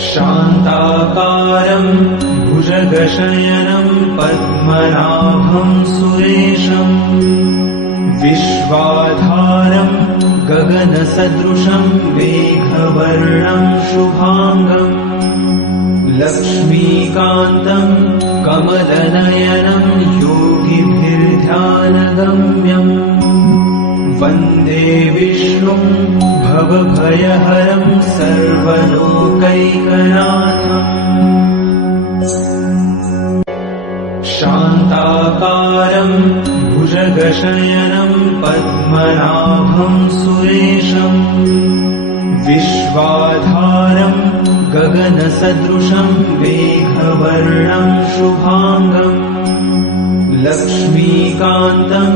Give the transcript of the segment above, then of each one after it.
शान्ताकारं भुजगशयनं पद्मनाभं सुरेशं विश्वाधारं गगनसदृशं मेघवर्णं शुभांगम् लक्ष्मीकान्तं कमलनयनं योगिभिर्ध्यानगम्यम् वन्दे विष्णुं भवभयहरं सर्वलोकैकनाथम् शान्ताकारं भुजगशयनं पद्मनाभं सुरेशं विश्वाधारं गगनसदृशं मेघवर्णं शुभांगम् लक्ष्मीकान्तं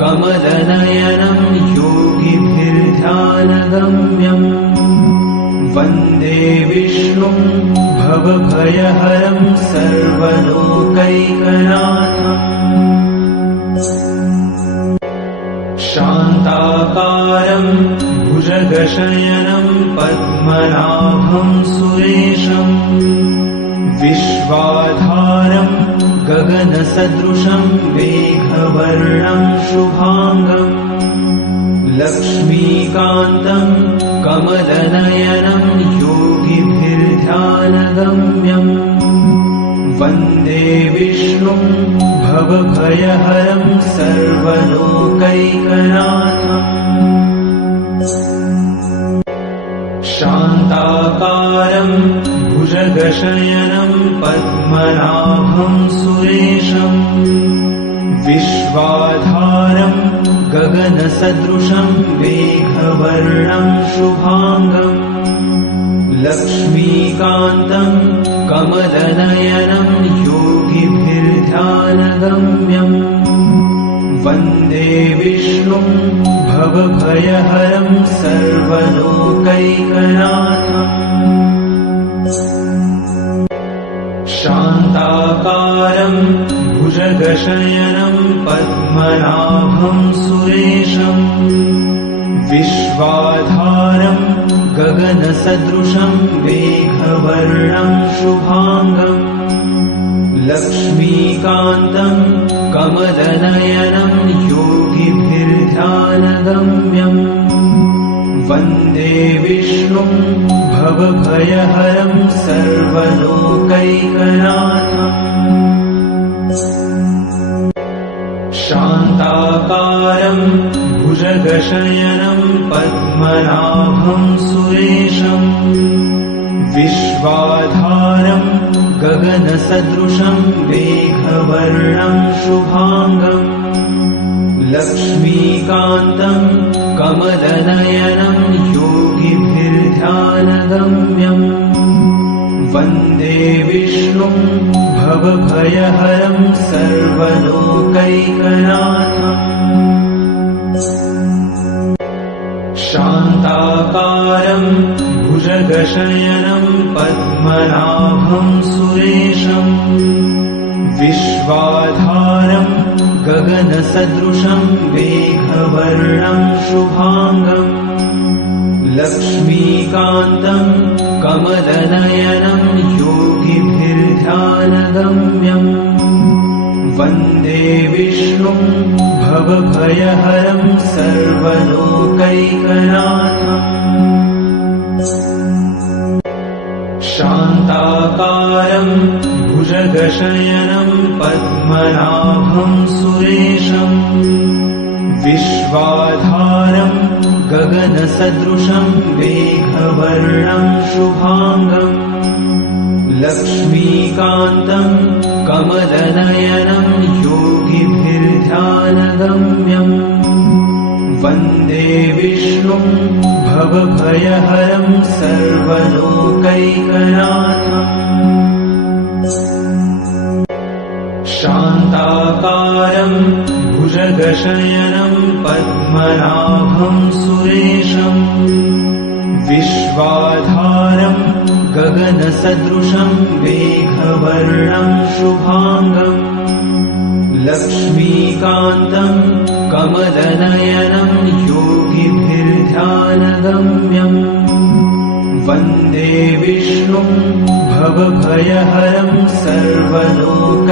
कमलनयनं योगिभिर्ध्यानगम्यम् वन्दे विष्णुं भवभयहरं सर्वलोकैकनाथम् शान्ताकारं भुजगशयनं पद्मनाभं सुरेशं विश्वाधारं गगनसदृशं मेघवर्णं शुभांगम् लक्ष्मीकान्तं कमलनयनं योगिभिर्ध्यानगम्यम् वन्दे विष्णुं भवभयहरं सर्वलोकैकनाथम् शान्ताकारं भुजगशयनं पद्मनाभं सुरेशं विश्वाधारं गगनसदृशं मेघवर्णं शुभांगम् लक्ष्मीकान्तं कमलनयनं योगिभिर्ध्यानगम्यम् वन्दे विष्णुं भवभयहरं सर्वलोकैकनाथम् शान्ताकारं भुजगशयनं पद्मनाभं सुरेशं विश्वाधारं गगनसदृशं मेघवर्णं शुभांगम् लक्ष्मीकान्तं कमलनयनं योगिभिर्ध्यानगम्यम् वन्दे विष्णुं भवभयहरं सर्वलोकैकनाथम् शान्ताकारं भुजगशयनं पद्मनाभं सुरेशं विश्वाधारं गगनसदृशं मेघवर्णं शुभांगम् लक्ष्मीकान्तं कमलनयनं योगिभिर्ध्यानगम्यम् वन्दे विष्णुं भवभयहरं सर्वलोकैकनाथम् शान्ताकारं भुजगशयनं पद्मनाभं सुरेशं विश्वाधारं गगनसदृशं मेघवर्णं शुभांगम् लक्ष्मीकान्तं कमलनयनं योगिभिर्ध्यानगम्यम् वन्दे विष्णुं भवभयहरं सर्वलोकैकनाथम् शान्ताकारं भुजगशयनं पद्मनाभं सुरेशं विश्वाधारं गगनसदृशं मेघवर्णं शुभांगम् लक्ष्मीकान्तं कमलनयनं योगिभिर्ध्यानगम्यम् वन्दे विष्णुं भवभयहरं सर्वलोकैकनाथम् शान्ताकारं भुजगशयनं पद्मनाभं सुरेशं विश्वाधारं गगनसदृशं मेघवर्णं शुभांगम् लक्ष्मीकान्तं कमलनयनं योगिभिर्ध्यानगम्यम् वन्दे विष्णुं भवभयहरं सर्वलोकैकनाथम्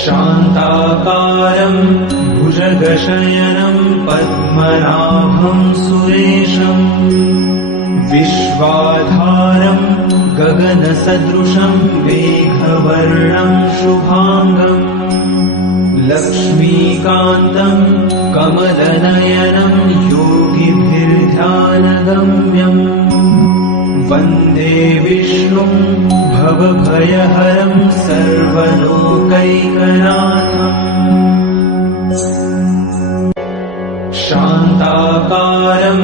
शान्ताकारं भुजगशयनं पद्मनाभं सुरेशम् विश्वाधारं गगनसदृशं मेघवर्णं शुभाङ्गम् लक्ष्मीकान्तं कमलनयनं योगिभिर्ध्यानगम्यम् वन्दे विष्णुं भवभयहरं सर्वलोकैकनाथम् शान्ताकारं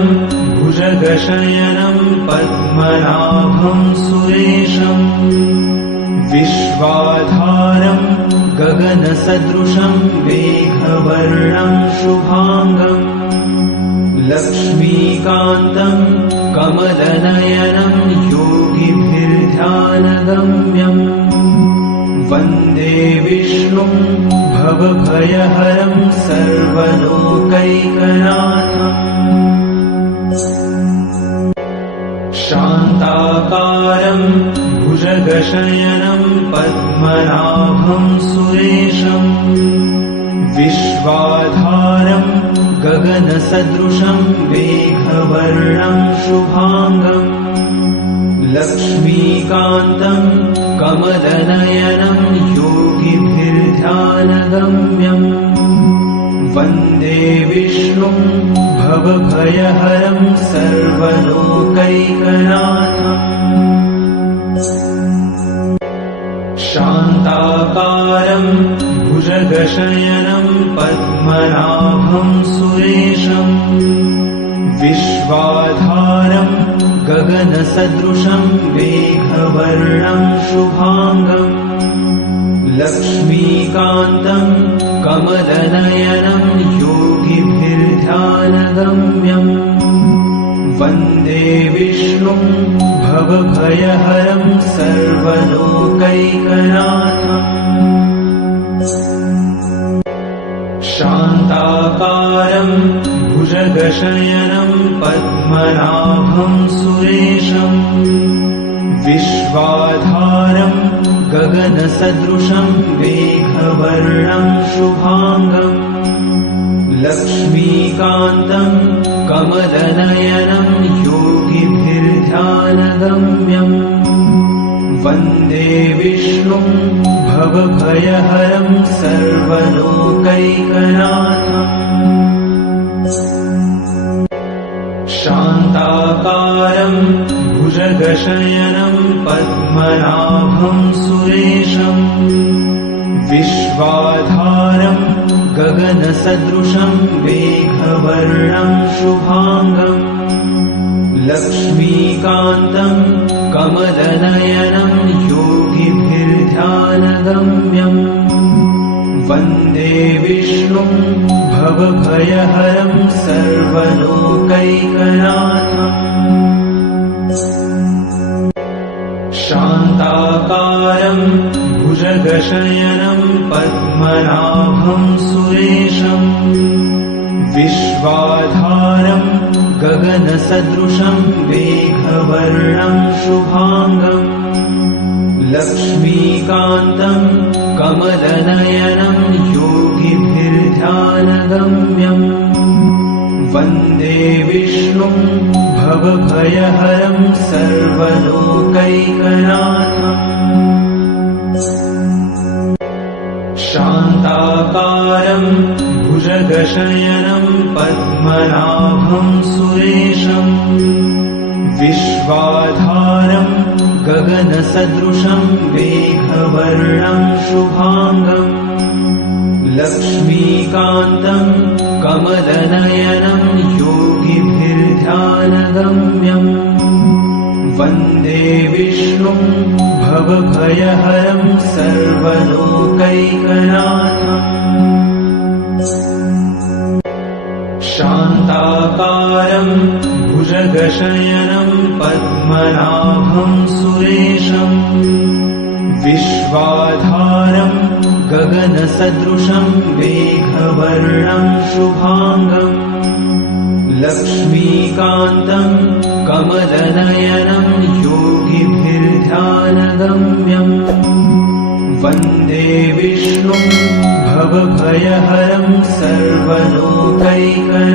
भुजगशयनं पद्मनाभं सुरेशम् विश्वाधारं गगनसदृशं मेघवर्णं शुभाङ्गम् लक्ष्मीकान्तं कमलनयनं योगिभिर्ध्यानगम्यम् वन्दे विष्णुं भवभयहरं सर्वलोकैकनाथम् शान्ताकारं भुजगशयनं पद्मनाभं सुरेशम् विश्वाधारं गगनसदृशं मेघवर्णं शुभाङ्गम् लक्ष्मीकान्तं कमलनयनं योगिभिर्ध्यानगम्यम् वन्दे विष्णुं भवभयहरं सर्वलोकैकनाथम् शान्ताकारं भुजगशयनं पद्मनाभं सुरेशम् विश्वाधारं गगनसदृशं मेघवर्णं शुभाङ्गम् लक्ष्मीकान्तं कमलनयनं योगिभिर्ध्यानगम्यम् वन्दे विष्णुं भवभयहरं सर्वलोकैकनाथम् शान्ताकारं भुजगशयनं पद्मनाभं सुरेशम् विश्वाधारं गगनसदृशं मेघवर्णं शुभाङ्गम् लक्ष्मीकान्तं कमलनयनं योगिभिर्ध्यानगम्यम् वन्दे विष्णुं भवभयहरं सर्वलोकैकनाथम् शान्ताकारं भुजगशयनं पद्मनाभं सुरेशम् विश्वाधारं गगनसदृशं मेघवर्णं शुभाङ्गम् लक्ष्मीकान्तं कमलनयनं योगिभिर्ध्यानगम्यम् वन्दे विष्णुं भवभयहरं सर्वलोकैकनाथम् शान्ताकारं भुजगशयनं पद्मनाभं सुरेशम् विश्वाधारं गगनसदृशं मेघवर्णं शुभाङ्गम् लक्ष्मीकान्तं कमलनयनं योगिभिर्ध्यानगम्यम् वन्दे विष्णुं भवभयहरं सर्वलोकैकनाथम् शान्ताकारं भुजगशयनं पद्मनाभं सुरेशम् विश्वाधारं गगनसदृशं मेघवर्णं शुभाङ्गम् लक्ष्मीकान्तं कमलनयनं योगिभिर्ध्यानगम्यम् वन्दे विष्णुं भवभयहरं सर्वलोकैकनाथम् शान्ताकारं भुजगशयनं पद्मनाभं सुरेशम् विश्वाधारं गगनसदृशं मेघवर्णं शुभाङ्गम् लक्ष्मीकान्तं कमलनयनं योगिभिर्ध्यानगम्यम् वन्दे विष्णुं भवभयहरं सर्वलोकैकनाथम्